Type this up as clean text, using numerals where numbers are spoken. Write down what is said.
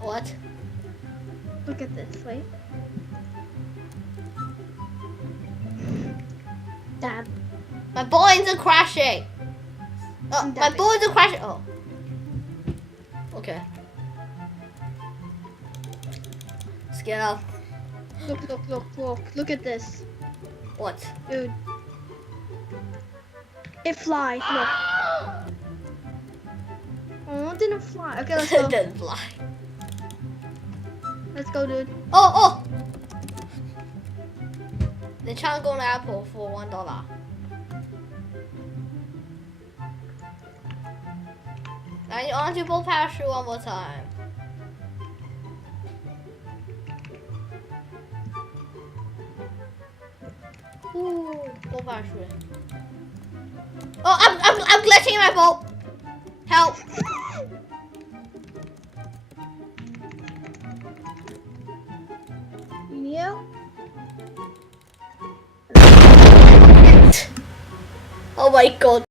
What? Look at this. Wait. Damn. My buttons are crashing. Oh, my buttons are crashing. Oh. Okay. Let's get up. Look at this. What? Dude. It flies, look. Oh, it didn't fly. Okay, let's go. Didn't fly. Let's go, dude. Oh! They're trying to go to Apple for $1. Now you on to full parachute one more time. Ooh, full parachute. Oh, I'm glitching in my boat. Help! Yeah. Oh my god.